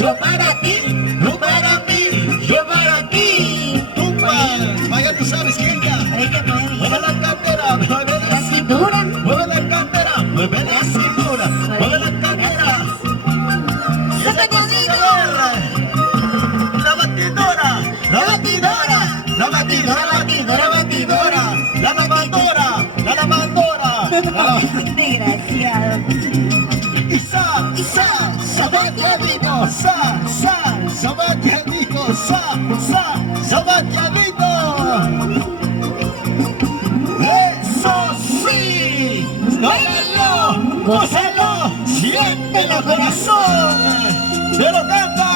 yo para ti, tú para mí, yo para ti. Tumba, vaya, tú sabes quién ya. Ahorita podemos Mueve la cartera, mueve la la cintura. mueve la cartera, mueve la cintura, mueve la cartera. Y esa cosita la batidora, la batidora, la batidora, la batidora, la lavadora, la lavadora. Desgraciado. Sabaquianito, sabaquianito, sabaquianito. ¡Eso sí! ¡Báilalo! ¡Gózalo! ¡Siéntelo, corazón! ¡Pero canta!